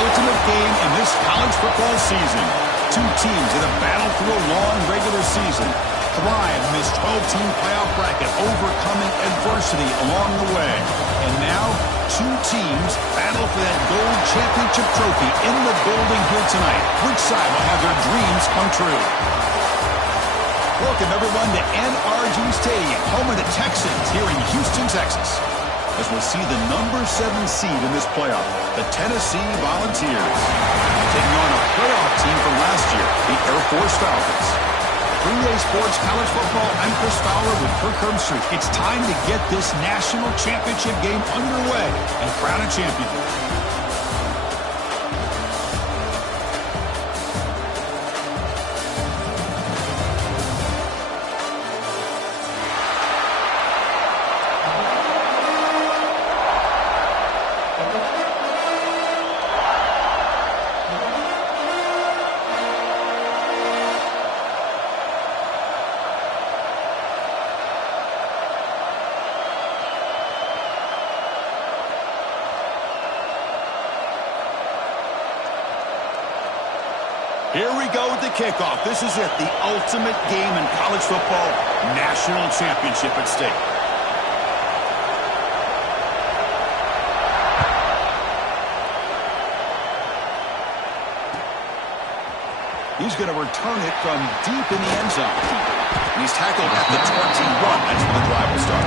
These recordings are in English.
ultimate game in this college football season. Two teams that have battled through a long regular season, thrive in this 12-team playoff bracket, overcoming adversity along the way. And now, two teams battle for that gold championship trophy in the building here tonight. Which side will have their dreams come true? Welcome, everyone, to NRG Stadium, home of the Texans here in Houston, Texas, as we'll see the number 7 seed in this playoff, the Tennessee Volunteers, taking on a playoff team from last year, the Air Force Falcons. 3A Sports College Football, I'm Chris Fowler with Kirk Herbstreit. It's time to get this national championship game underway and crown a champion. Here we go with the kickoff. This is it, the ultimate game in college football, national championship at stake. He's going to return it from deep in the end zone. And he's tackled at the 21. That's where the drive will start.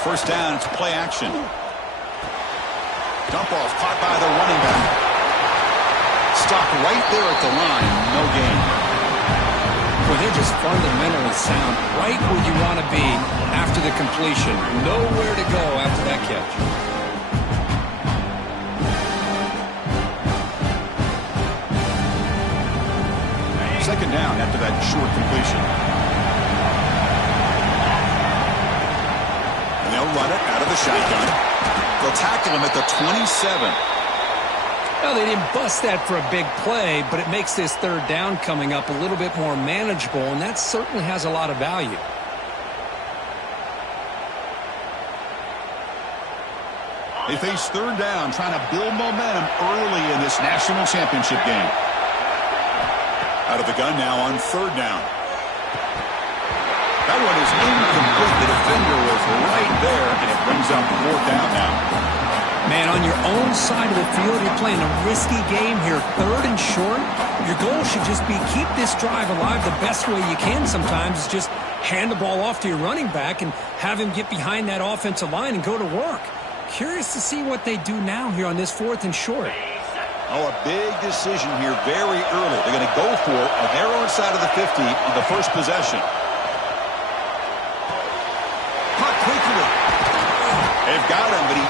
First down, it's play action. Dump off, caught by the running back. Stopped right there at the line, no gain. Well, they're just fundamentally sound, right where you want to be after the completion. Nowhere to go after that catch. Second down after that short completion. They'll run it out of the shotgun. They'll tackle him at the 27. Well, they didn't bust that for a big play, but it makes this third down coming up a little bit more manageable, and that certainly has a lot of value. They face third down, trying to build momentum early in this national championship game. Out of the gun now on third down. That one is incomplete. The defender was right there, and it brings up fourth down now. Man, on your own side of the field, you're playing a risky game here. Third and short, your goal should just be keep this drive alive the best way you can sometimes is just hand the ball off to your running back and have him get behind that offensive line and go to work. Curious to see what they do now here on this fourth and short. Oh, a big decision here very early. They're going to go for it on their own side of the 50 on the first possession. They've got him, but he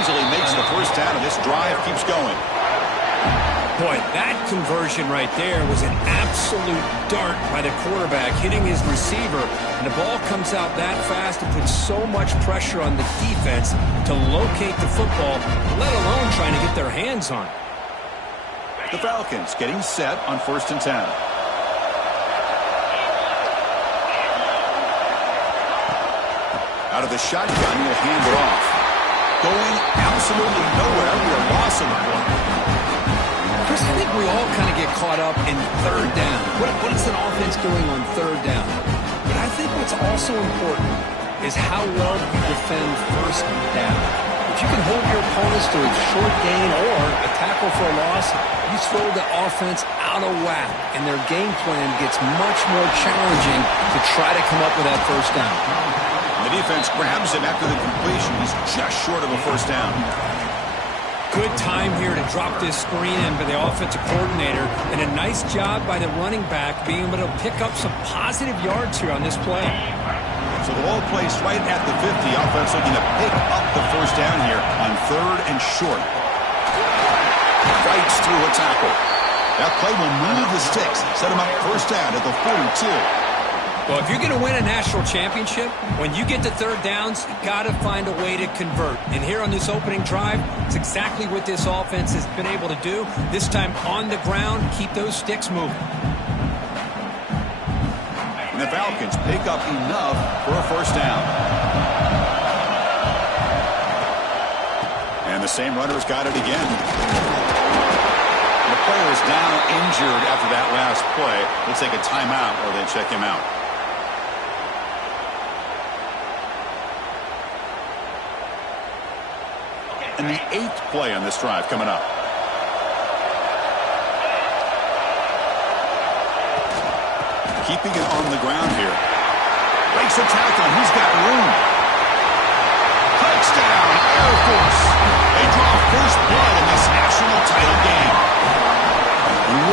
easily makes the first down, and this drive keeps going. Boy, that conversion right there was an absolute dart by the quarterback, hitting his receiver, and the ball comes out that fast and puts so much pressure on the defense to locate the football, let alone trying to get their hands on it. The Falcons getting set on 1st and 10. Out of the shotgun, he'll hand it off. Going absolutely nowhere. We're lost in the play. Chris, I think we all kind of get caught up in third down. What is an offense doing on third down? But I think what's also important is how well you defend first down. If you can hold your opponents to a short gain or a tackle for a loss, you throw the offense out of whack, and their game plan gets much more challenging to try to come up with that first down. The defense grabs him after the completion. He's just short of a first down. Good time here to drop this screen in by the offensive coordinator, and a nice job by the running back being able to pick up some positive yards here on this play. So the ball placed right at the 50. Offense looking to pick up the first down here on third and short. Fights through a tackle. That play will move the sticks, set them up first down at the 42. Well, if you're going to win a national championship, when you get to third downs, you got to find a way to convert. And here on this opening drive, it's exactly what this offense has been able to do. This time on the ground, keep those sticks moving. And the Falcons pick up enough for a first down. And the same runner's got it again. The player is down injured after that last play. Looks like a timeout or they check him out. And the 8th play on this drive coming up. Keeping it on the ground here. Breaks a tackle. He's got room. Touchdown, Air Force. They draw first blood in this national title game.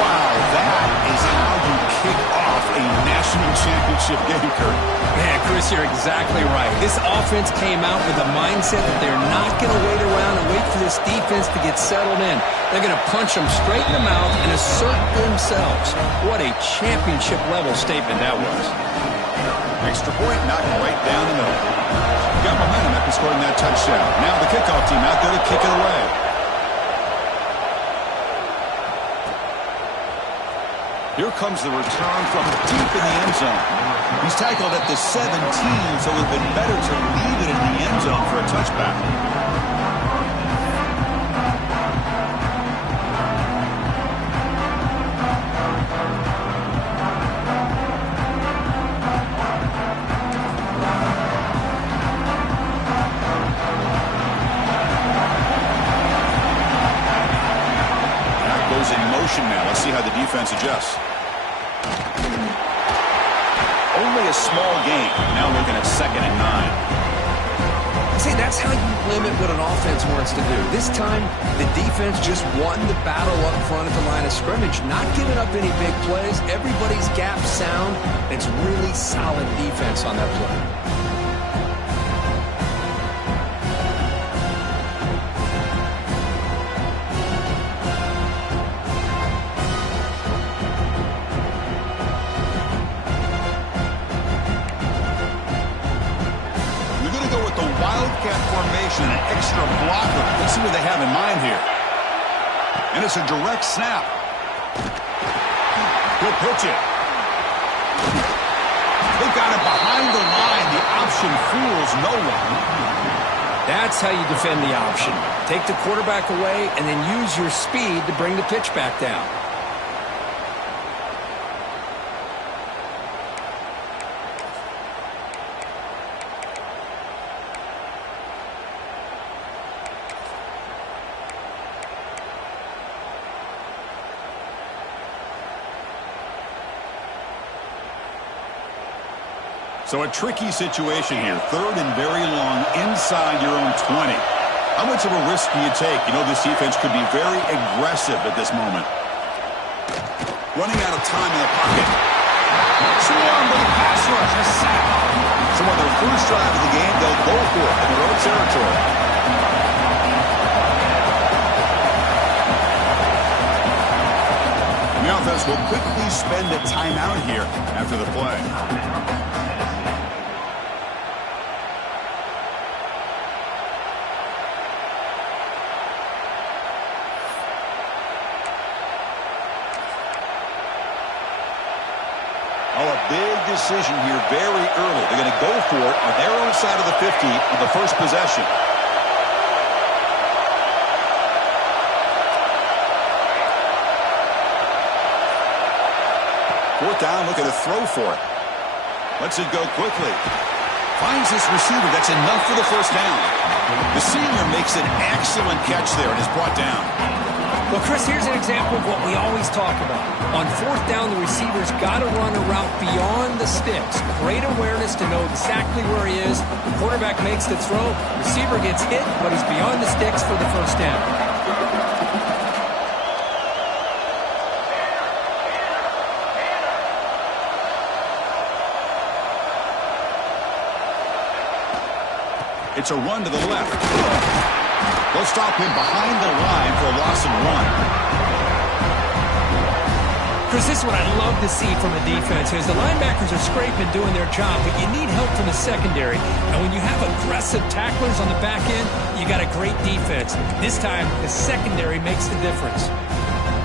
Wow, that is how you kick off a national championship game, Kurt. Man, Chris, you're exactly right. This offense came out with a mindset that they're not going to wait around and wait for this defense to get settled in. They're going to punch them straight in the mouth and assert themselves. What a championship-level statement that was. Extra point knocked right down the middle. Got momentum after scoring that touchdown. Now the kickoff team out there to kick it away. Here comes the return from deep in the end zone. He's tackled at the 17, so it would have been better to leave it in the end zone for a touchback. That goes in motion now. Let's see how the defense adjusts. Only a small gain. Now looking at 2nd and 9. See, that's how you limit what an offense wants to do. This time, the defense just won the battle up front at the line of scrimmage, not giving up any big plays. Everybody's gap sound. It's really solid defense on that play. Wildcat formation, an extra blocker. Let's see what they have in mind here. And it's a direct snap. He'll pitch it. They got it behind the line. The option fools no one. That's how you defend the option. Take the quarterback away and then use your speed to bring the pitch back down. So a tricky situation here. 3rd and very long inside your own 20. How much of a risk do you take? You know, this defense could be very aggressive at this moment. Running out of time in the pocket. Swarmed with a pass rush. A sack. So on their first drive of the game, they'll go for it in their own territory. And the offense will quickly spend a timeout here after the play. Decision here very early. They're going to go for it on their own side of the 50 on the first possession. 4th down, looking to throw for it. Lets it go quickly. Finds this receiver. That's enough for the first down. The senior makes an excellent catch there and is brought down. Well, Chris, here's an example of what we always talk about. On 4th down, the receiver's got to run a route beyond the sticks. Great awareness to know exactly where he is. The quarterback makes the throw. Receiver gets hit, but he's beyond the sticks for the first down. It's a run to the left. They'll stop him behind the line for a loss of 1. Chris, this is what I love to see from a defense is the linebackers are scraping, doing their job, but you need help from the secondary. And when you have aggressive tacklers on the back end, you got a great defense. This time, the secondary makes the difference.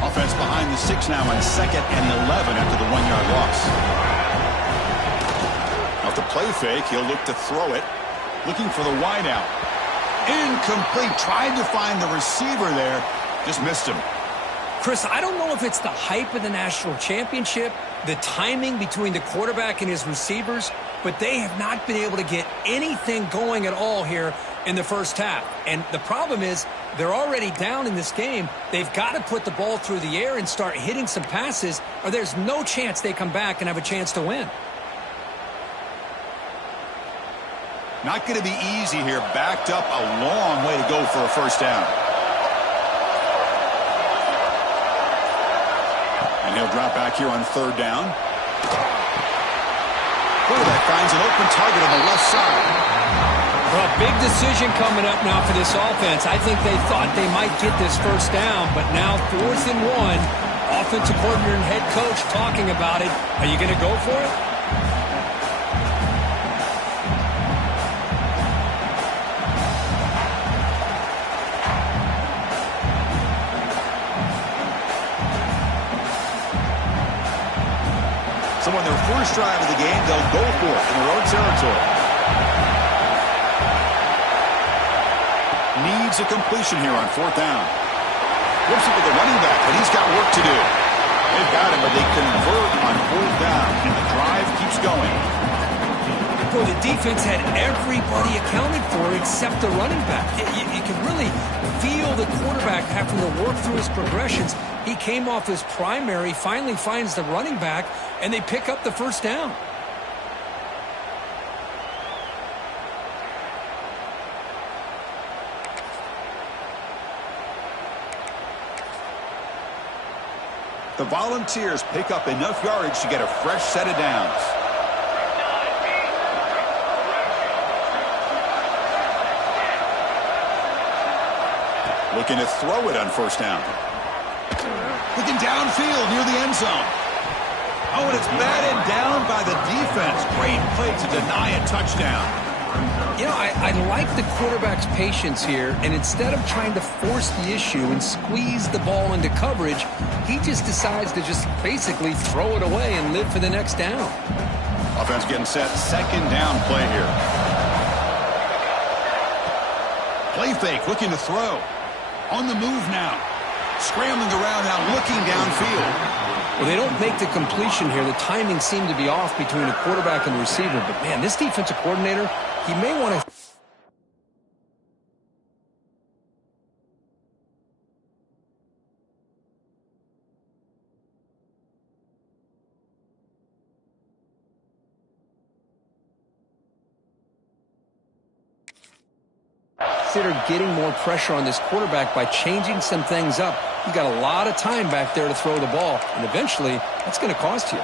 Offense behind the 6 now on 2nd and 11 after the 1-yard loss. Off the play fake, he'll look to throw it. Looking for the wideout. Incomplete. Tried to find the receiver there. Just missed him. Chris, I don't know if it's the hype of the national championship, the timing between the quarterback and his receivers, but they have not been able to get anything going at all here in the first half. And the problem is they're already down in this game. They've got to put the ball through the air and start hitting some passes, or there's no chance they come back and have a chance to win. Not going to be easy here. Backed up a long way to go for a first down. And he'll drop back here on 3rd down. Quarterback finds an open target on the left side. Well, big decision coming up now for this offense. I think they thought they might get this first down, but now 4th and 1. Offensive coordinator and head coach talking about it. Are you going to go for it? So on their first drive of the game, they'll go for it in their own territory. Needs a completion here on 4th down. Flips it to the running back, but he's got work to do. They've got him, but they convert on 4th down, and the drive keeps going. Boy, the defense had everybody accounted for except the running back. You can really feel the quarterback having to work through his progressions. He came off his primary, finally finds the running back, and they pick up the first down. The Volunteers pick up enough yardage to get a fresh set of downs. Looking to throw it on 1st down. Looking downfield near the end zone. Oh, and it's batted down by the defense. Great play to deny a touchdown. You know, I like the quarterback's patience here, and instead of trying to force the issue and squeeze the ball into coverage, he just decides to just basically throw it away and live for the next down. Offense getting set. 2nd down play here. Play fake, looking to throw. On the move now. Scrambling around now, looking downfield. Well, they don't make the completion here. The timing seemed to be off between the quarterback and the receiver. But, man, this defensive coordinator, he may want to... consider getting more pressure on this quarterback by changing some things up. You got a lot of time back there to throw the ball, and eventually that's going to cost you.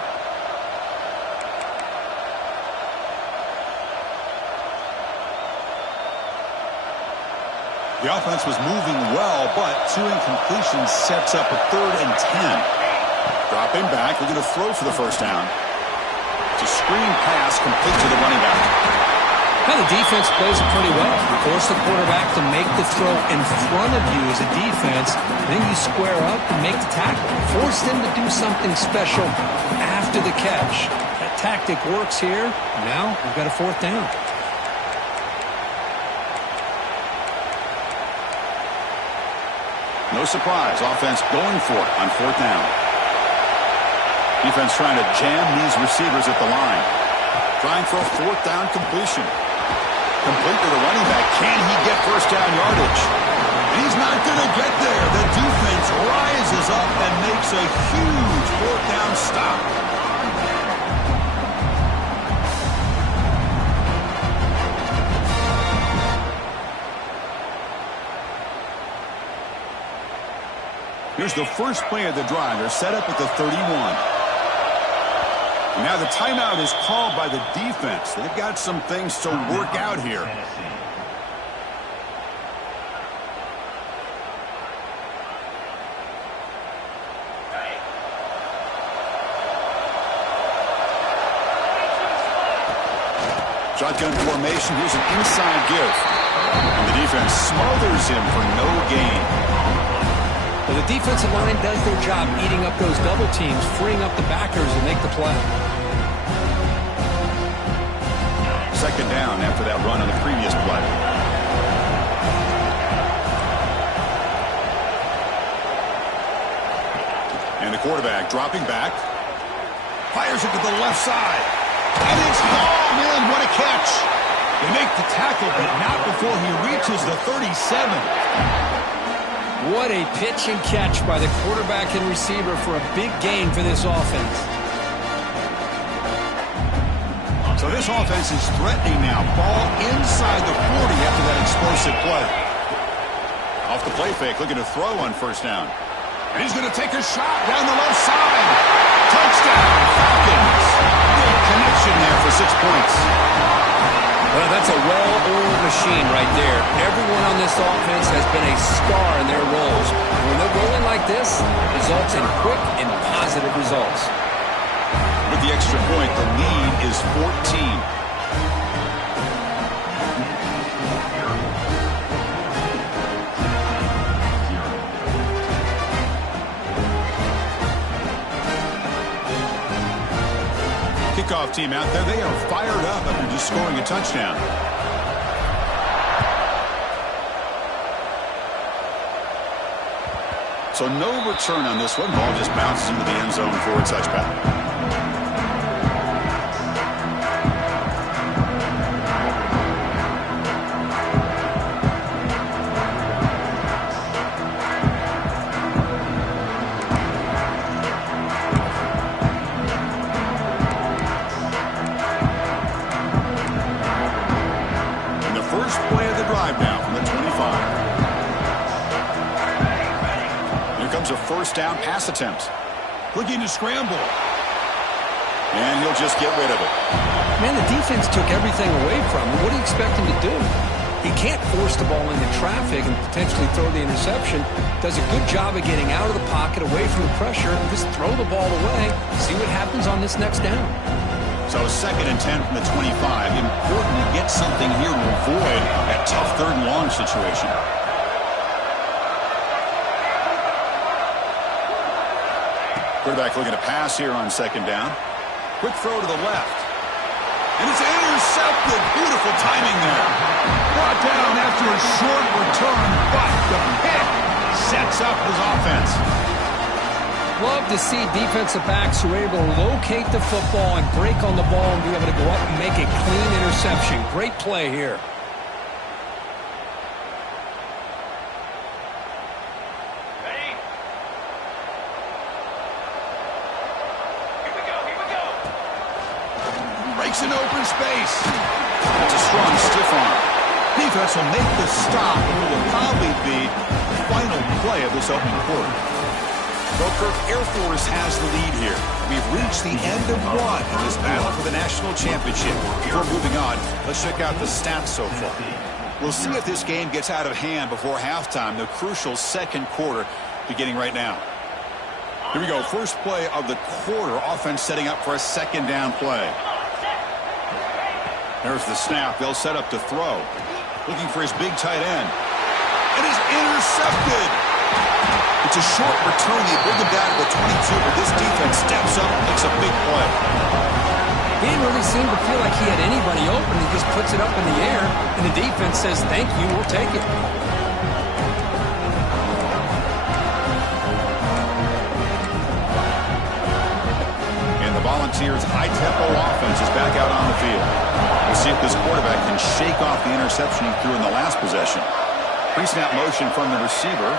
The offense was moving well, but 2 incompletions sets up a 3rd and 10. Dropping back, looking to throw for the first down. It's a screen pass complete to the running back. Now the defense plays it pretty well. You force the quarterback to make the throw in front of you as a defense. Then you square up and make the tackle. Force them to do something special after the catch. That tactic works here. Now we've got a 4th down. No surprise. Offense going for it on 4th down. Defense trying to jam these receivers at the line. Trying for a 4th down completion. Complete to the running back. Can he get first down yardage? He's not going to get there. The defense rises up and makes a huge 4th down stop. Here's the first play of the drive. They're set up at the 31. Now the timeout is called by the defense. They've got some things to work out here. Shotgun formation. Here's an inside give. And the defense smothers him for no gain. Well, the defensive line does their job eating up those double teams, freeing up the backers to make the play. Second down after that run on the previous play. And the quarterback dropping back. Fires it to the left side. And it's, oh man, what a catch. They make the tackle, but not before he reaches the 37. What a pitch and catch by the quarterback and receiver for a big gain for this offense. So this offense is threatening now. Ball inside the 40 after that explosive play. Off the play fake, looking to throw on first down. And he's going to take a shot down the left side. Touchdown, Falcons. Good connection there for 6 points. Well, that's a well-oiled machine right there. Everyone on this offense has been a star in their roles. When they're rolling like this, results in quick and positive results. With the extra point, the lead is 14. Kickoff team out there. They are fired up after just scoring a touchdown. So no return on this one. Ball just bounces into the end zone for a touchback. First down pass attempt. Looking to scramble. And he'll just get rid of it. Man, the defense took everything away from him. What do you expect him to do? He can't force the ball into traffic and potentially throw the interception. Does a good job of getting out of the pocket, away from the pressure, and just throw the ball away. See what happens on this next down. So 2nd and 10 from the 25. Important to get something here to avoid that tough 3rd and long situation. Quarterback looking to pass here on 2nd down. Quick throw to the left. And it's intercepted. Beautiful timing there. Brought down after a short return, but the pick sets up his offense. Love to see defensive backs who are able to locate the football and break on the ball and be able to go up and make a clean interception. Great play here. Breaks an open space. It's a strong stiff arm. Defense will make the stop, and it will probably be the final play of this opening quarter. Well, Kirk, Air Force has the lead here. We've reached the end of one in this battle for the national championship. Before moving on, let's check out the stats so far. We'll see if this game gets out of hand before halftime, the crucial 2nd quarter beginning right now. Here we go. First play of the quarter. Offense setting up for a 2nd down play. There's the snap. They'll set up to throw. Looking for his big tight end. It is intercepted. It's a short return. They bring him down to the 22, but this defense steps up and makes a big play. He didn't really seem to feel like he had anybody open. He just puts it up in the air, and the defense says, thank you, we'll take it. And the Volunteers' high-tempo offense is back out on the field. We'll see if this quarterback can shake off the interception he threw in the last possession. Pre-snap motion from the receiver.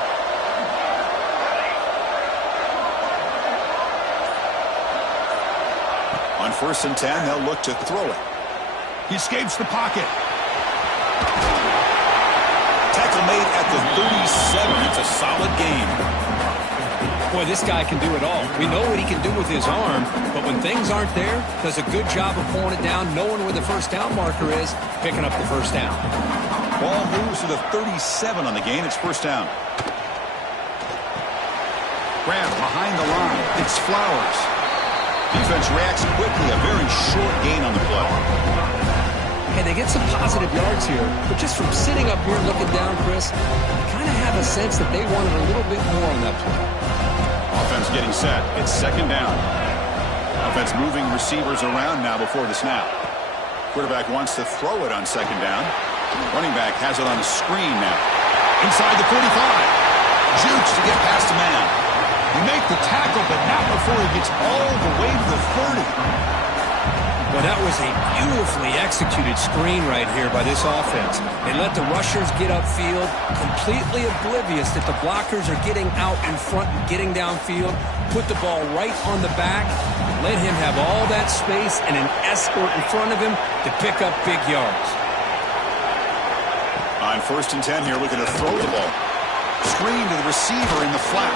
On 1st and 10, they'll look to throw it. He escapes the pocket. Tackle made at the 37. It's a solid gain. Boy, this guy can do it all. We know what he can do with his arm, but when things aren't there, does a good job of pulling it down, knowing where the first down marker is, picking up the first down. Ball moves to the 37 on the gain. It's first down. Grab behind the line. It's Flowers. Defense reacts quickly. A very short gain on the play. Hey, they get some positive yards here, but just from sitting up here looking down, Chris, I kind of have a sense that they wanted a little bit more on that play. Offense getting set. It's second down. Offense moving receivers around now before the snap. Quarterback wants to throw it on second down. Running back has it on a screen now. Inside the 45. Jukes to get past a man. You make the tackle, but not before he gets all the way to the 30. Well, that was a beautifully executed screen right here by this offense. They let the rushers get upfield, completely oblivious that the blockers are getting out in front and getting downfield, put the ball right on the back, let him have all that space and an escort in front of him to pick up big yards. On 1st and 10 here, looking to throw the ball. Screen to the receiver in the flat.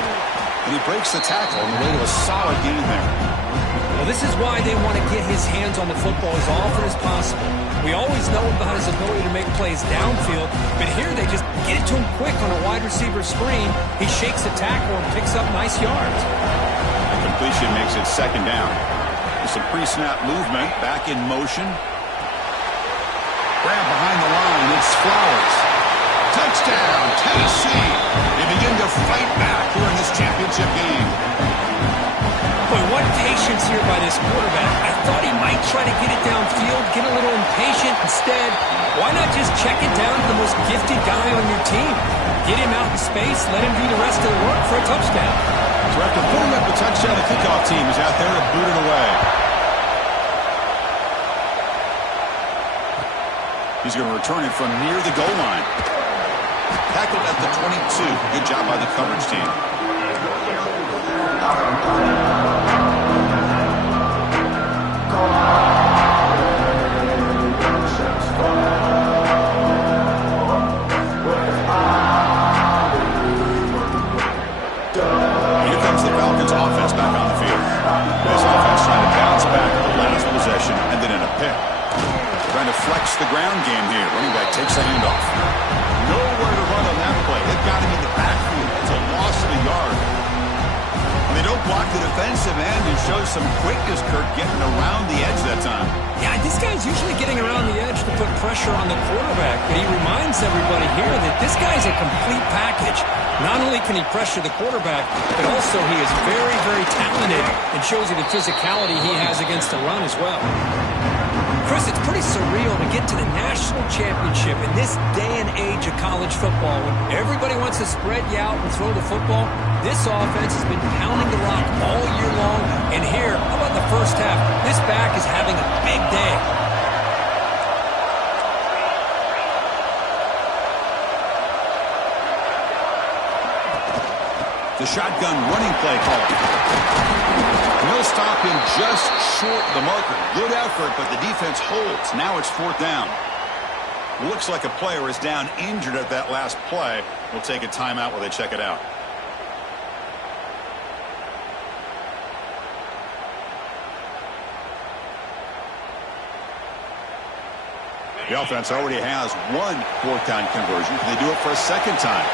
And he breaks the tackle on the way to a solid gain there. Well, this is why they want to get his hands on the football as often as possible. We always know about his ability to make plays downfield, but here they just get it to him quick on a wide receiver screen. He shakes the tackle and picks up nice yards. The completion makes it second down. With some pre-snap movement, back in motion. Grab behind the line, it's Flowers. Touchdown, Tennessee. They begin to fight back here in this championship game. Boy, what patience here by this quarterback. I thought he might try to get it downfield, get a little impatient. Instead, why not just check it down to the most gifted guy on your team? Get him out in space, let him do the rest of the work for a touchdown. So after pulling up the touchdown, the kickoff team is out there to boot it away. He's going to return it from near the goal line. Tackled at the 22. Good job by the coverage team. Here comes the Falcons offense back on the field. This offense trying to bounce back the last possession and then in a pick. Trying to flex the ground game here. Running back takes the handoff. Nowhere to run on that play. They've got him in the backfield. It's a loss of a yard. And they don't block the defensive end and show some quickness, Kirk, getting around the edge that time. Yeah, this guy's usually getting around the edge to put pressure on the quarterback, but he reminds everybody here that this guy's a complete package. Not only can he pressure the quarterback, but also he is very, very talented and shows you the physicality he has against the run as well. Chris, it's pretty surreal to get to the national championship in this day and age of college football when everybody wants to spread you out and throw the football. This offense has been pounding the rock all year long, and here, how about the first half? This back is having a big day. The shotgun running play call. No stop him just short of the marker. Good effort, but the defense holds. Now it's 4th down. Looks like a player is down injured at that last play. We'll take a timeout while they check it out. The offense already has one 4th down conversion. Can they do it for a second time?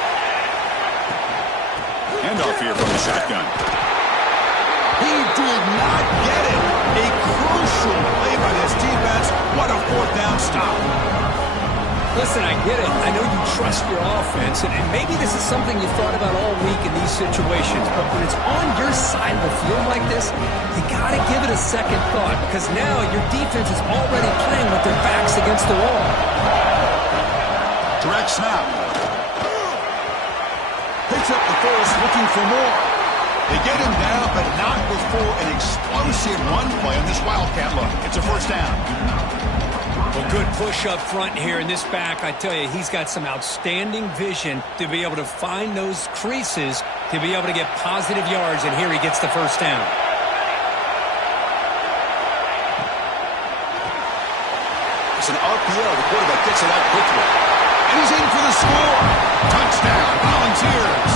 Handoff here from the shotgun. He did not get it. A crucial play by this defense. What a 4th down stop. Listen, I get it. I know you trust your offense, and maybe this is something you thought about all week in these situations, but when it's on your side of the field like this, you got to give it a second thought, because now your defense is already playing with their backs against the wall. Direct snap. Picks up the first, looking for more. They get him down, but not before an explosive run play on this Wildcat look. It's a 1st down. Well, good push up front here in this back. I tell you, he's got some outstanding vision to be able to find those creases, to be able to get positive yards, and here he gets the 1st down. It's an RPO. The quarterback gets it out quickly. And he's in for the score. Touchdown, Volunteers.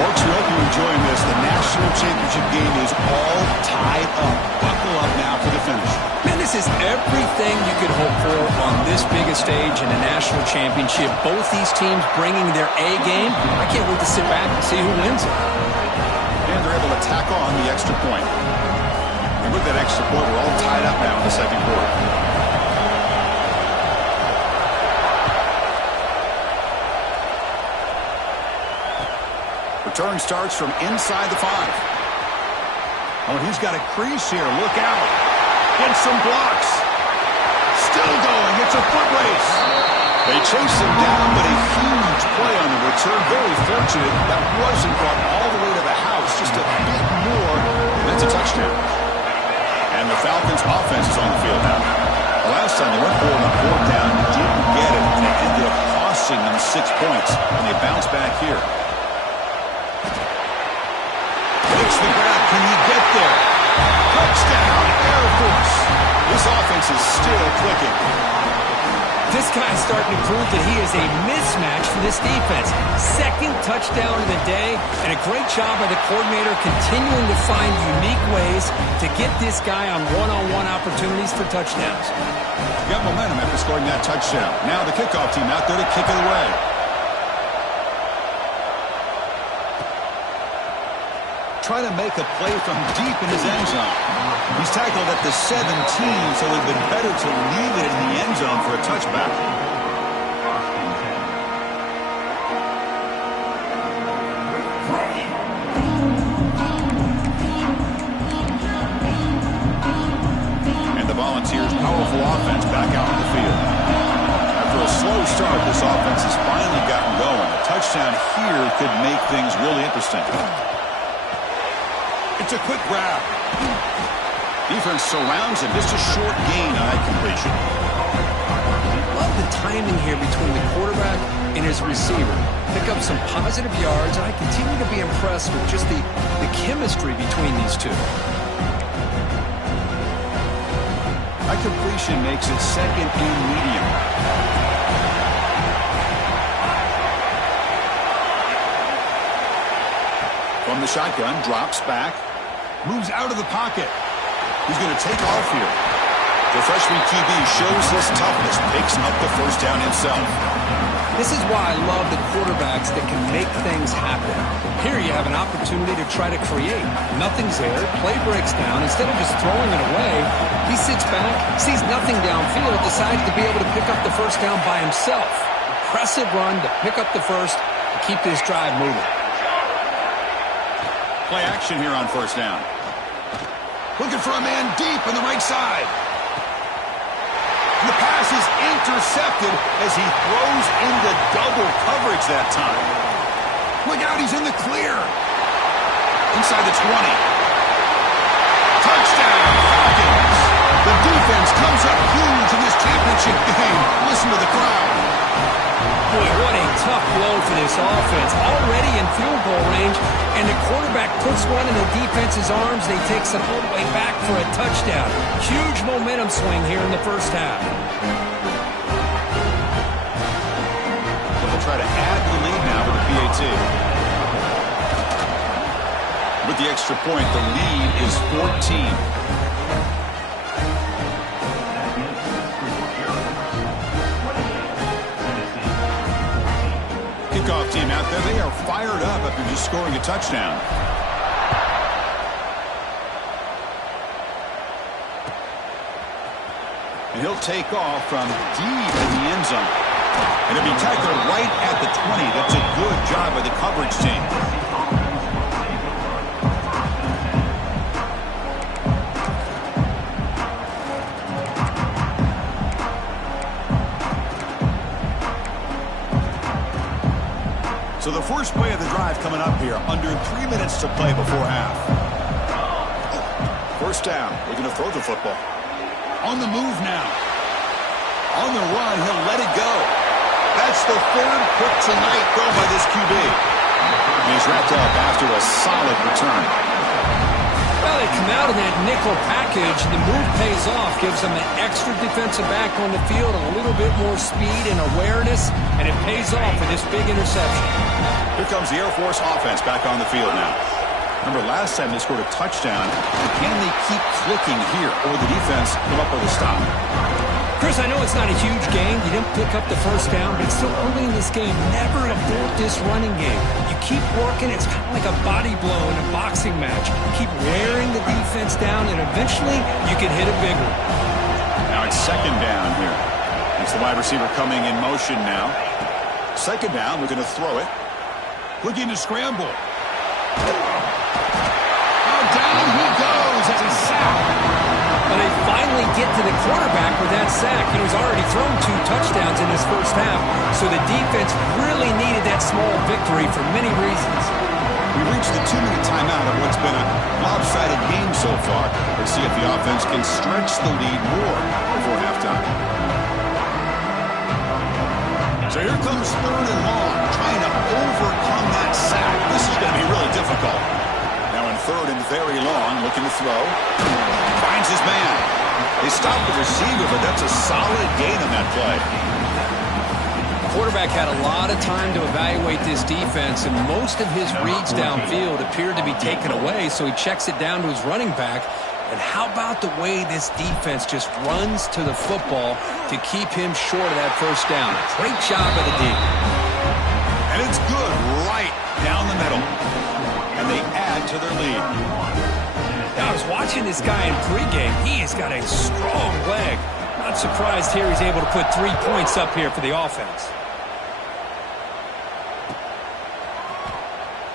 Folks, we hope you're enjoying this. The national championship game is all tied up. Buckle up now for the finish. Man, this is everything you could hope for on this biggest stage in a national championship. Both these teams bringing their A game. I can't wait to sit back and see who wins it. And they're able to tackle on the extra point. And with that extra point, we're all tied up now in the second quarter. Return starts from inside the 5. Oh, he's got a crease here. Look out. Gets some blocks. Still going. It's a foot race. They chase him down, but a huge play on the return. Very fortunate that wasn't brought all the way to the house. Just a bit more. That's a touchdown. And the Falcons' offense is on the field now. Last time they went for it on 4th down, didn't get it, and it ended up costing them 6 points. And they bounce back here. Makes the grab. Can he get there? Touchdown, Air Force. This offense is still clicking. This guy's starting to prove that he is a mismatch for this defense. Second touchdown of the day, and a great job by the coordinator continuing to find unique ways to get this guy on one-on-one opportunities for touchdowns. Got momentum after scoring that touchdown. Now the kickoff team out there to kick it away. Trying to make a play from deep in his end zone. He's tackled at the 17, so it would have been better to leave it in the end zone for a touchback. And the Volunteers' powerful offense back out on the field. After a slow start, this offense has finally gotten going. A touchdown here could make things really interesting. It's a quick grab. Defense surrounds him. Just a short gain on that completion. Love the timing here between the quarterback and his receiver. Pick up some positive yards, and I continue to be impressed with just the chemistry between these two. That completion makes it 2nd and medium. From the shotgun, drops back. Moves out of the pocket. He's going to take off here. The freshman QB shows his toughness, picks up the first down himself. This is why I love the quarterbacks that can make things happen. Here you have an opportunity to try to create. Nothing's there. Play breaks down. Instead of just throwing it away, he sits back, sees nothing downfield, decides to be able to pick up the first down by himself. Impressive run to pick up the first to keep this drive moving. Play action here on first down. Looking for a man deep on the right side. The pass is intercepted as he throws into double coverage that time. Look out, he's in the clear. Inside the 20. Touchdown, Falcons. The defense comes up huge in this championship game. Listen to the crowd. Boy, what a tough blow for this offense. Already in field goal range, and the quarterback puts one in the defense's arms. They take it all the way back for a touchdown. Huge momentum swing here in the first half. They'll try to add to the lead now with the PAT. With the extra point, the lead is 14. Kickoff team out there. They are fired up after just scoring a touchdown. And he'll take off from deep in the end zone. And he'll be tackled right at the 20. That's a good job by the coverage team. So the first play of the drive coming up here. Under 3 minutes to play before half. First down. We're going to throw the football. On the move now. On the run, he'll let it go. That's the 3rd pick tonight thrown by this QB. And he's wrapped up after a solid return. Well, they come out in that nickel package. The move pays off, gives them an extra defensive back on the field, a little bit more speed and awareness, and it pays off for this big interception. Here comes the Air Force offense back on the field now. Remember, last time they scored a touchdown. Can they keep clicking here, or the defense come up with a stop? Chris, I know it's not a huge game. You didn't pick up the first down, but it's still early in this game. Never abort this running game. You keep working. It's kind of like a body blow in a boxing match. Keep wearing the defense down, and eventually you can hit a big one. Now it's 2nd down here. It's the wide receiver coming in motion now. 2nd down, we're going to throw it. Looking to scramble. Oh, down he goes. It's a sack. Well, they finally get to the quarterback with that sack. He's already thrown 2 touchdowns in this first half, so the defense really needed that small victory for many reasons. We reached the 2-minute timeout of what's been a lopsided game so far. Let's see if the offense can stretch the lead more before halftime. So here comes 3rd and long, trying to overcome that sack. This is going to be really difficult. Now in 3rd and very long, looking to throw. Finds his man. They stopped the receiver, but that's a solid gain on that play. Quarterback had a lot of time to evaluate this defense, and most of his reads downfield appeared to be taken away, so he checks it down to his running back. And how about the way this defense just runs to the football to keep him short of that first down? Great job by the D. And it's good right down the middle. And they add to their lead. Now, I was watching this guy in pregame. He has got a strong leg. Not surprised here he's able to put 3 points up here for the offense.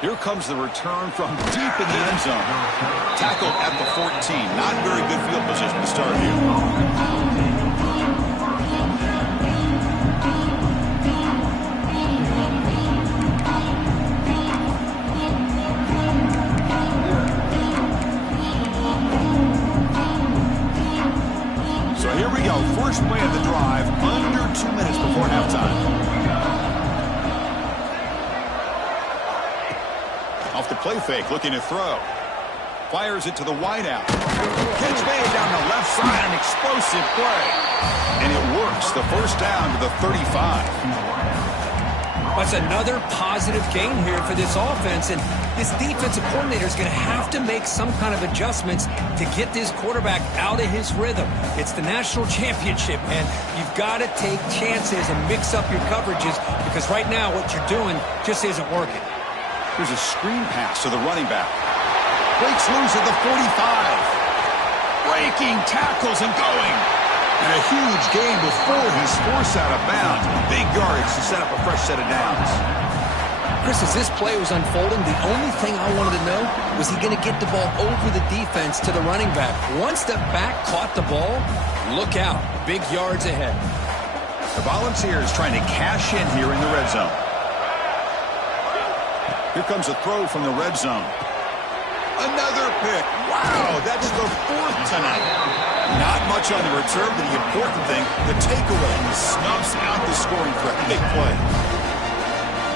Here comes the return from deep in the end zone. Tackled at the 14. Not very good field position to start here. So here we go. First play of the drive, under 2 minutes before halftime. Off the play fake, looking to throw. Fires it to the wideout. Catch made down the left side, an explosive play. And it works. The first down to the 35. That's another positive gain here for this offense, and this defensive coordinator is going to have to make some kind of adjustments to get this quarterback out of his rhythm. It's the national championship, and you've got to take chances and mix up your coverages, because right now what you're doing just isn't working. Here's a screen pass to the running back. Breaks loose at the 45. Breaking tackles and going. And a huge gain before he's forced out of bounds. Big yardage to set up a fresh set of downs. Chris, as this play was unfolding, the only thing I wanted to know was he going to get the ball over the defense to the running back. Once the back caught the ball, look out. Big yards ahead. The Volunteers trying to cash in here in the red zone. Here comes a throw from the red zone. Another pick. Wow, that's the 4th tonight. Not much on the return, but the important thing, the takeaway. Snuffs out the scoring threat. Big play.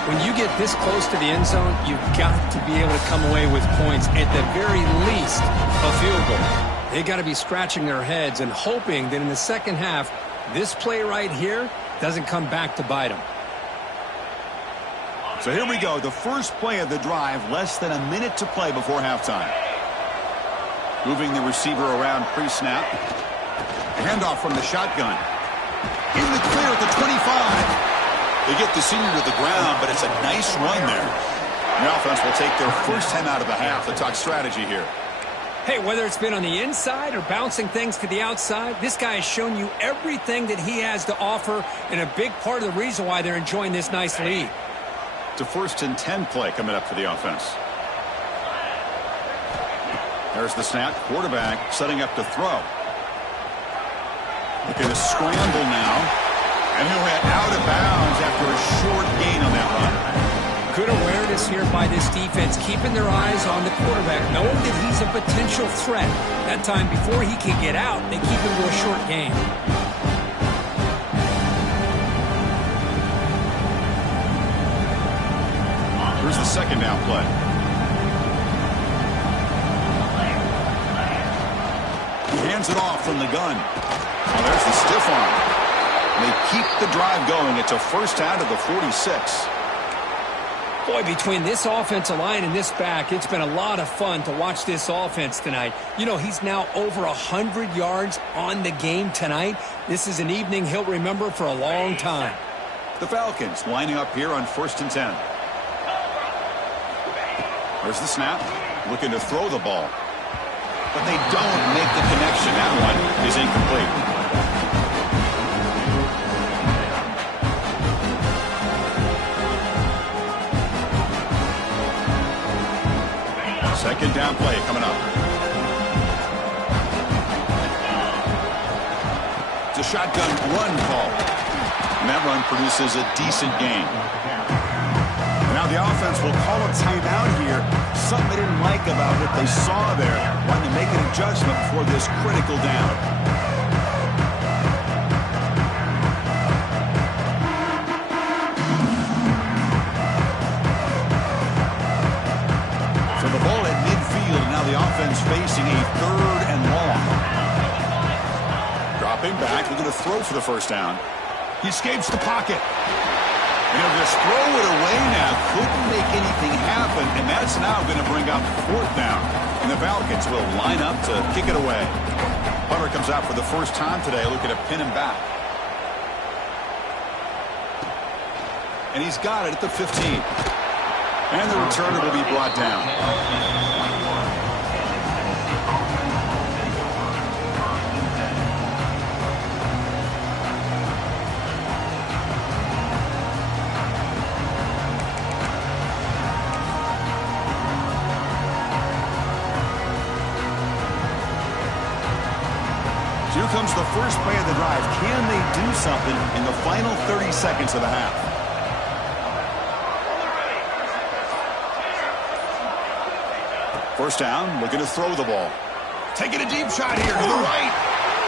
When you get this close to the end zone, you've got to be able to come away with points. At the very least, a field goal. They got to be scratching their heads and hoping that in the second half, this play right here doesn't come back to bite them. So here we go, the first play of the drive, less than a minute to play before halftime. Moving the receiver around pre-snap. Handoff from the shotgun. In the clear at the 25. They get the senior to the ground, but it's a nice run there. The offense will take their first time out of the half to talk strategy here. Hey, whether it's been on the inside or bouncing things to the outside, this guy has shown you everything that he has to offer, and a big part of the reason why they're enjoying this nice lead. It's a 1st and 10 play coming up for the offense. There's the snap. Quarterback setting up to throw. Looking to scramble now. And he'll head out of bounds after a short gain on that run. Good awareness here by this defense, keeping their eyes on the quarterback, knowing that he's a potential threat. That time before he can get out, they keep him to a short gain. Here's the second down play. He hands it off from the gun. Oh, there's the stiff arm. They keep the drive going. It's a first down to the 46. Boy, between this offensive line and this back, it's been a lot of fun to watch this offense tonight. You know, he's now over 100 yards on the game tonight. This is an evening he'll remember for a long time. The Falcons lining up here on 1st and 10. There's the snap. Looking to throw the ball. But they don't make the connection. That one is incomplete. second down play coming up. It's a shotgun run call. And that run produces a decent gain. Now the offense will call a timeout here. Something they didn't like about what they saw there. Wanting to make an adjustment before this critical down. So the ball at midfield. Now the offense facing a third and long. Dropping back. Looking to throw for the first down. He escapes the pocket. And he'll just throw it away now. Couldn't make anything happen. And that's now going to bring up fourth down. And the Falcons will line up to kick it away. Hunter comes out for the first time today, looking to pin him back. And he's got it at the 15. And the returner will be brought down. Here comes the first play of the drive. Can they do something in the final 30 seconds of the half? First down, looking to throw the ball. Taking a deep shot here to the right.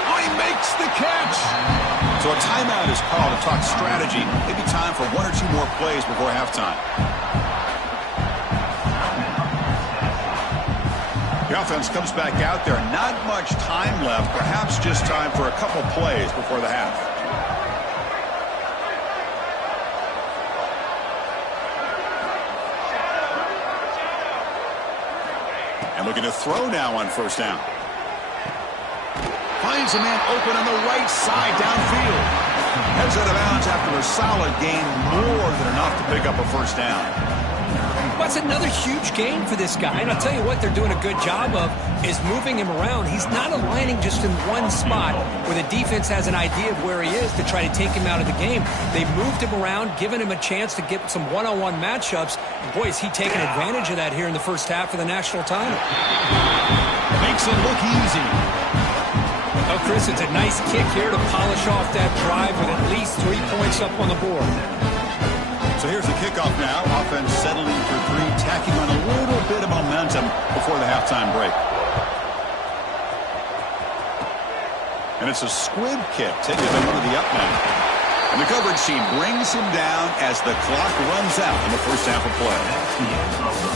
Oh, he makes the catch. So a timeout is called to talk strategy. Maybe time for one or two more plays before halftime. The offense comes back out there. Not much time left. Perhaps just time for a couple plays before the half. And looking to throw now on first down. Finds a man open on the right side downfield. Heads out of bounds after a solid gain. More than enough to pick up a first down. That's another huge gain for this guy. And I'll tell you what they're doing a good job of is moving him around. He's not aligning just in one spot where the defense has an idea of where he is to try to take him out of the game. They moved him around, given him a chance to get some one-on-one matchups. Boy, is he taking advantage of that here in the first half of the national title. Makes it look easy. Oh, Chris, it's a nice kick here to polish off that drive with at least 3 points up on the board. So here's the kickoff now. Offense settling for three, tacking on a little bit of momentum before the halftime break. And it's a squib kick taken by one of the up men. And the coverage team brings him down as the clock runs out in the first half of play.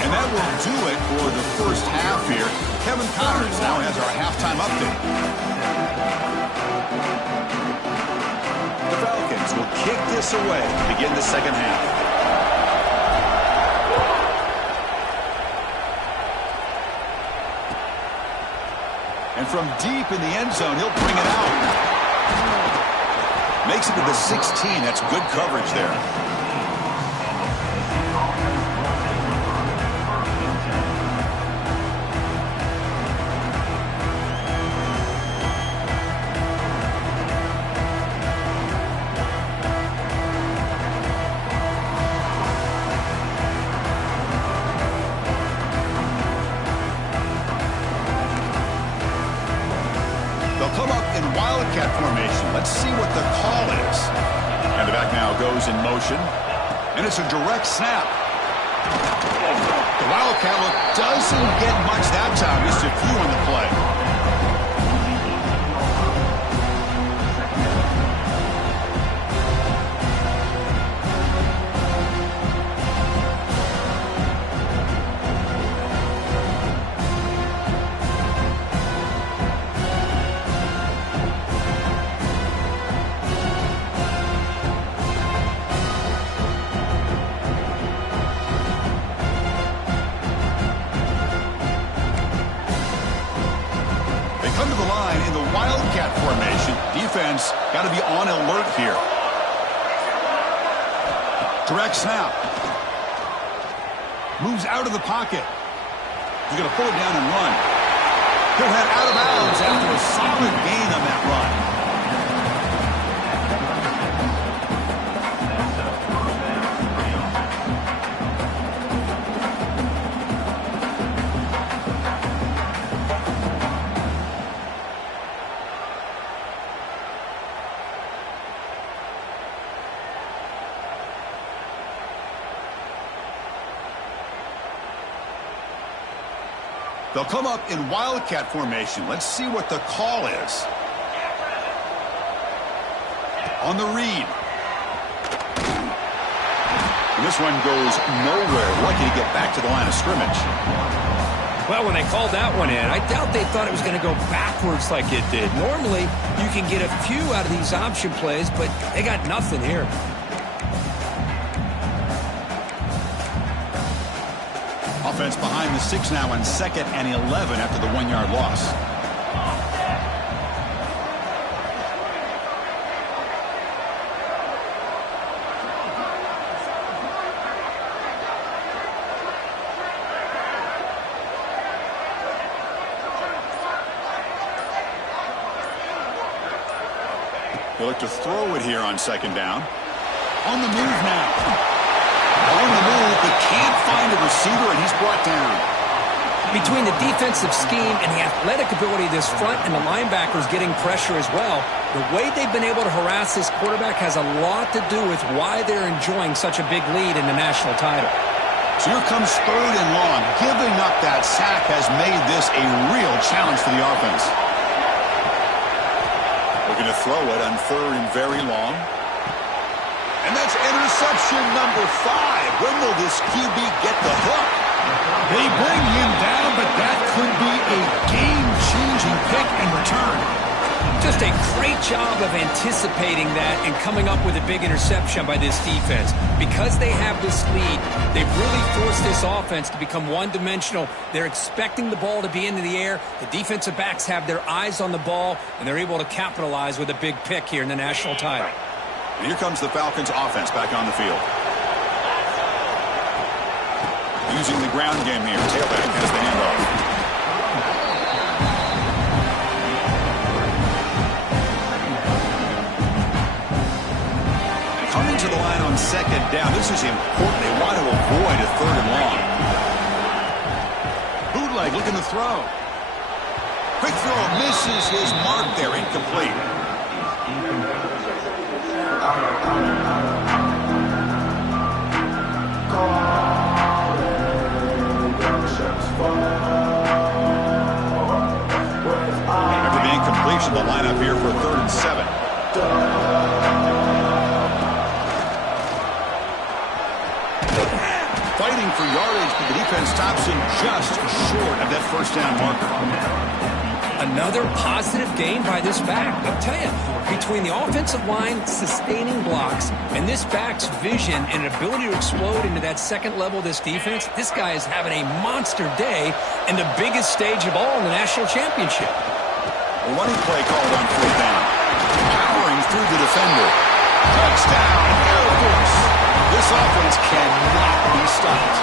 And that will do it for the first half here. Kevin Connors now has our halftime update. The Falcons will kick this away to begin the second half. And from deep in the end zone, he'll bring it out. Makes it to the 16. That's good coverage there. Formation. Let's see what the call is. And the back now goes in motion. And it's a direct snap. The Wildcat look doesn't get much that time. Just a few on the play. Defense got to be on alert here. Direct snap. Moves out of the pocket. He's going to pull it down and run. He'll head out of bounds after a solid gain on that run. They'll come up in wildcat formation. Let's see what the call is. On the read. And this one goes nowhere. Lucky to get back to the line of scrimmage. Well, when they called that one in, I doubt they thought it was going to go backwards like it did. Normally, you can get a few out of these option plays, but they got nothing here. Offense behind the 6 now on 2nd and 11 after the 1-yard loss. They look to throw it here on 2nd down. On the move now. On the move, but can't find a receiver, and he's brought down. Between the defensive scheme and the athletic ability of this front and the linebackers getting pressure as well, the way they've been able to harass this quarterback has a lot to do with why they're enjoying such a big lead in the national title. So here comes 3rd and long. Giving up that sack has made this a real challenge for the offense. Looking to throw it on 3rd and very long. And that's interception number 5. When will this QB get the hook? They bring him down, but that could be a game-changing pick and return. Just a great job of anticipating that and coming up with a big interception by this defense. Because they have this lead, they've really forced this offense to become one-dimensional. They're expecting the ball to be into the air. The defensive backs have their eyes on the ball, and they're able to capitalize with a big pick here in the national title. And here comes the Falcons offense back on the field. Using the ground game here. Tailback has the handoff. Coming to the line on 2nd down. This is important. They want to avoid a 3rd and long. Bootleg looking to throw. Quick throw. Misses his mark there. Incomplete. After the incompletion, the lineup here for 3rd and 7. Fighting for yardage, but the defense stops him just short of that 1st down marker. Another positive gain by this back. I'll tell you, between the offensive line sustaining blocks and this back's vision and ability to explode into that 2nd level of this defense, this guy is having a monster day and the biggest stage of all in the national championship. A running play called on 4th down. Powering through the defender. Touchdown, Air Force. This offense cannot be stopped.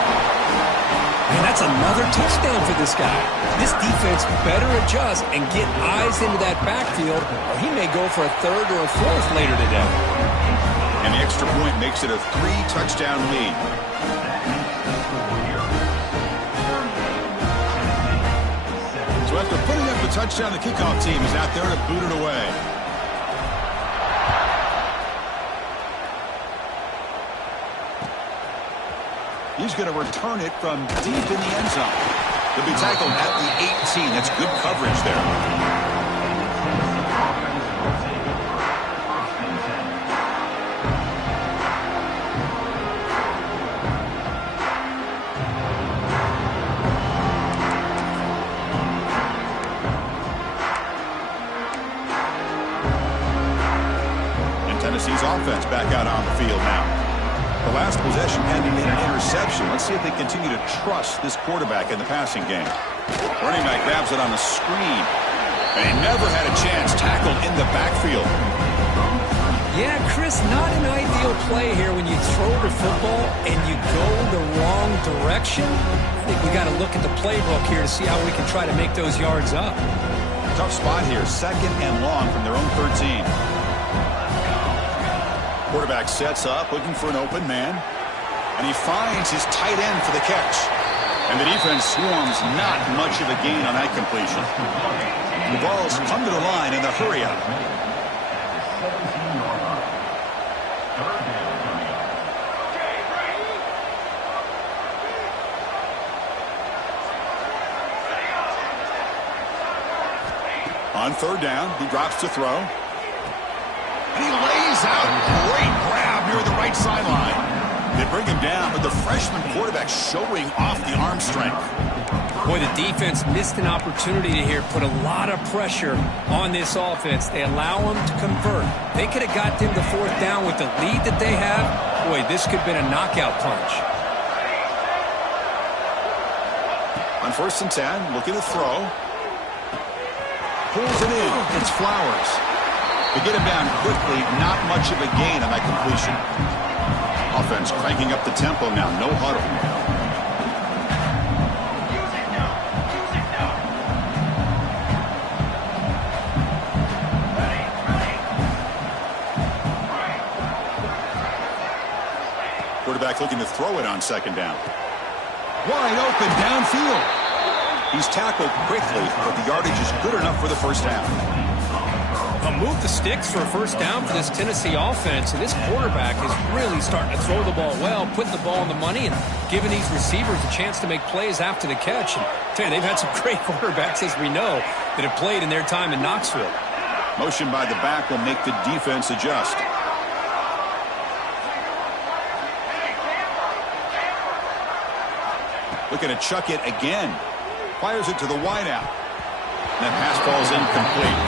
And that's another touchdown for this guy. This defense better adjust and get eyes into that backfield, or he may go for a 3rd or a 4th later today. And the extra point makes it a 3-touchdown lead. So after putting up the touchdown, the kickoff team is out there to boot it away. He's going to return it from deep in the end zone. He'll be tackled at the 18. That's good coverage there. Tennessee's offense back out on the field now. The last possession ending in an interception. Let's see if they continue to trust this quarterback in the passing game. Running back grabs it on the screen. And he never had a chance, tackled in the backfield. Yeah, Chris, not an ideal play here when you throw the football and you go the wrong direction. I think we got to look at the playbook here to see how we can try to make those yards up. Tough spot here, 2nd and long from their own 13. Quarterback sets up, looking for an open man. And he finds his tight end for the catch. And the defense swarms not much of a gain on that completion. The balls come to the line in the hurry-up. On third down, he drops to throw. And he lays out. Great grab near the right sideline. They bring him down, but the freshman quarterback showing off the arm strength. Boy, the defense missed an opportunity to here put a lot of pressure on this offense. They allow them to convert. They could have got them to fourth down with the lead that they have. Boy, this could have been a knockout punch. On 1st and 10, looking to throw. Pulls it in. It's Flowers. They get him down quickly. Not much of a gain on that completion. Offense cranking up the tempo now. No huddle. Quarterback looking to throw it on 2nd down. Wide open downfield. He's tackled quickly, but the yardage is good enough for the first down. Move the sticks for a first down for this Tennessee offense, and this quarterback is really starting to throw the ball well, putting the ball on the money, and giving these receivers a chance to make plays after the catch. And tell you, they've had some great quarterbacks, as we know, that have played in their time in Knoxville. Motion by the back will make the defense adjust. Looking to chuck it again. Fires it to the wideout. That pass ball is incomplete.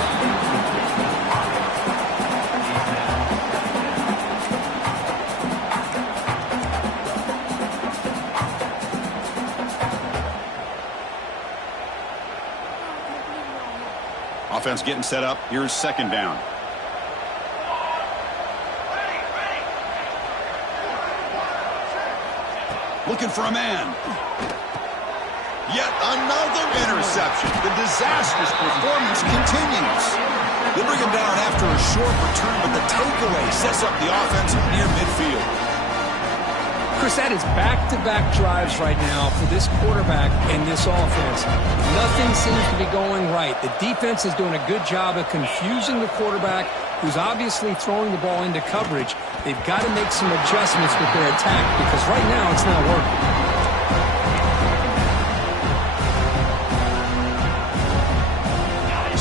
Offense getting set up. Here's 2nd down. Looking for a man. Yet another interception. The disastrous performance continues. They bring him down after a short return, but the takeaway sets up the offense near midfield. Chris, that is back-to-back drives right now for this quarterback and this offense. Nothing seems to be going right. The defense is doing a good job of confusing the quarterback, who's obviously throwing the ball into coverage. They've got to make some adjustments with their attack because right now it's not working.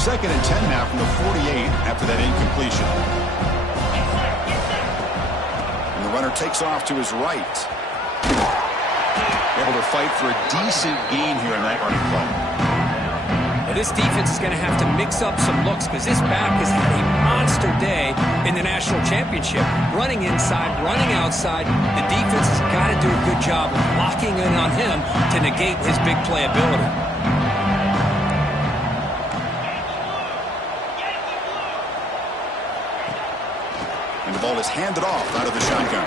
2nd and 10 now from the 48 after that incompletion. And the runner takes off to his right. Able to fight for a decent gain here in that running play. Well, this defense is going to have to mix up some looks because this back has had a monster day in the national championship. Running inside, running outside. The defense has got to do a good job of locking in on him to negate his big play ability. And the ball is handed off out of the shotgun.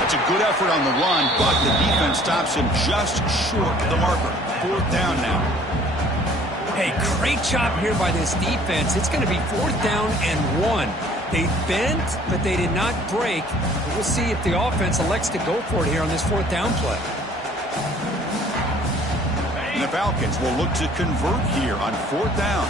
That's a good effort on the run, but the defense stops him just short of the marker. 4th down now. Hey, great job here by this defense. It's going to be 4th down and 1. They bent, but they did not break. We'll see if the offense elects to go for it here on this 4th down play. And the Falcons will look to convert here on 4th down.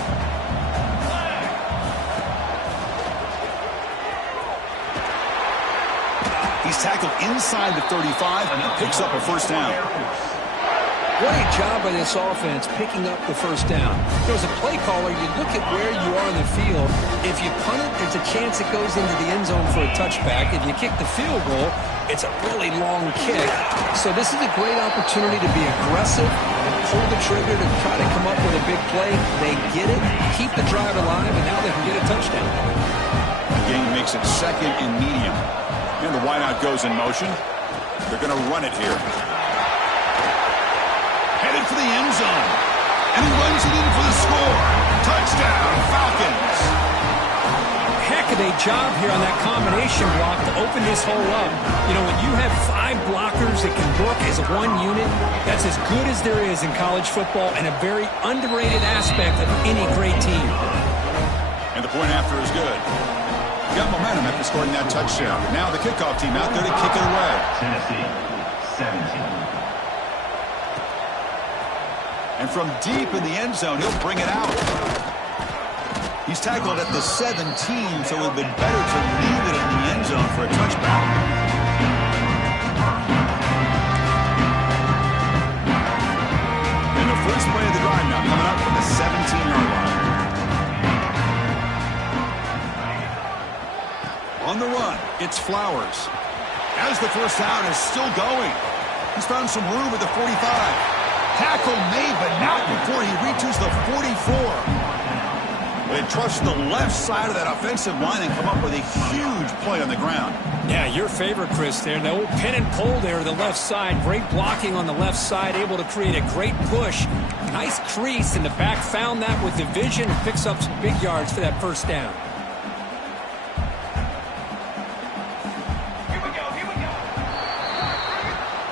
He's tackled inside the 35 and picks up a first down. What a job by this offense picking up the first down. As a play caller, you look at where you are in the field. If you punt it, there's a chance it goes into the end zone for a touchback. If you kick the field goal, it's a really long kick. So this is a great opportunity to be aggressive, pull the trigger to try to come up with a big play. They get it, keep the drive alive, and now they can get a touchdown. The game makes it 2nd and medium. And the wideout goes in motion. They're going to run it here. Headed for the end zone. And he runs it in for the score. Touchdown, Falcons. Heck of a job here on that combination block to open this hole up. You know, when you have 5 blockers that can work as one unit, that's as good as there is in college football and a very underrated aspect of any great team. And the point after is good. Got momentum after scoring that touchdown. Now the kickoff team out there to kick it away. Tennessee, 17. And from deep in the end zone, he'll bring it out. He's tackled at the 17, so it would have been better to leave it in the end zone for a touchback. And the first play of the drive now coming up from the 17-yard line. run. It's Flowers. As the first down is still going. He's found some room at the 45. Tackle made, but not before he reaches the 44. They trust the left side of that offensive line and come up with a huge play on the ground. Yeah, your favorite, Chris, there. The old pin and pull there to the left side. Great blocking on the left side, able to create a great push. Nice crease, and the back found that with the vision and picks up some big yards for that first down.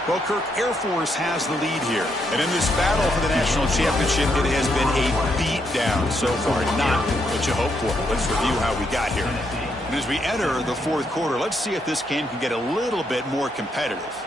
Well, Kirk, Air Force has the lead here. And in this battle for the national championship, it has been a beatdown so far. Not what you hoped for. Let's review how we got here. And as we enter the fourth quarter, let's see if this game can get a little bit more competitive.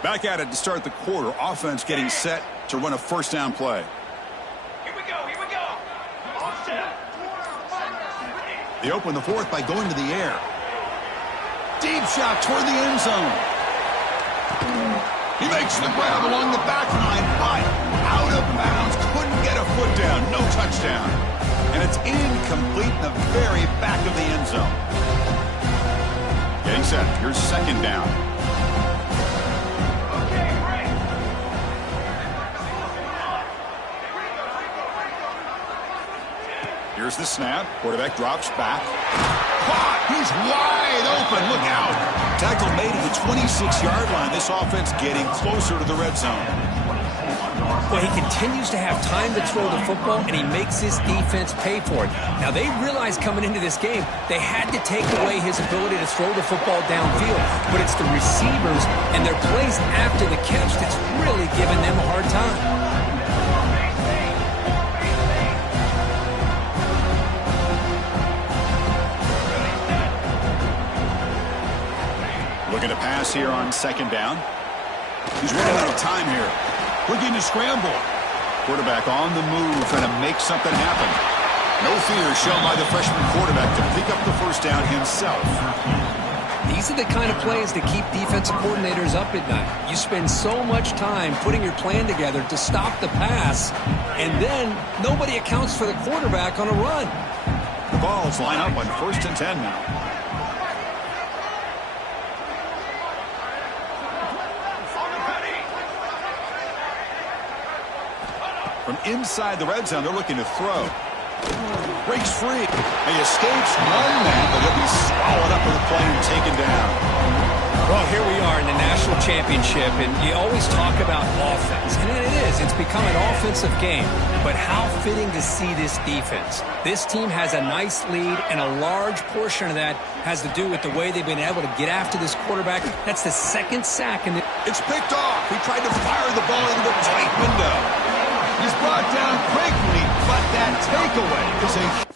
Back at it to start the quarter. Offense getting set to run a first down play. Here we go. All set. They open the fourth by going to the air. Deep shot toward the end zone. He makes the grab along the back line, but out of bounds. Couldn't get a foot down. No touchdown. And it's incomplete in the very back of the end zone. Getting set. Here's second down. Here's the snap. Quarterback drops back. Caught. He's wide open. Look out. Tackle made at the 26-yard line. This offense getting closer to the red zone. Well, he continues to have time to throw the football, and he makes his defense pay for it. Now, they realized coming into this game they had to take away his ability to throw the football downfield. But it's the receivers and their plays after the catch that's really giving them a hard time. Looking to pass here on second down. He's running out of time here. Looking to scramble. Quarterback on the move, trying to make something happen. No fear shown by the freshman quarterback to pick up the first down himself. These are the kind of plays that keep defensive coordinators up at night. You spend so much time putting your plan together to stop the pass, and then nobody accounts for the quarterback on a run. The Vols line up on 1st and 10 now. From inside the red zone, they're looking to throw. Breaks free. He escapes one man, but he'll be swallowed up with a play and taken down. Well, here we are in the national championship, and you always talk about offense. And it is. It's become an offensive game. But how fitting to see this defense. This team has a nice lead, and a large portion of that has to do with the way they've been able to get after this quarterback. That's the second sack. It's picked off. He tried to fire the ball into the tight window. He's brought down quickly, but that takeaway is a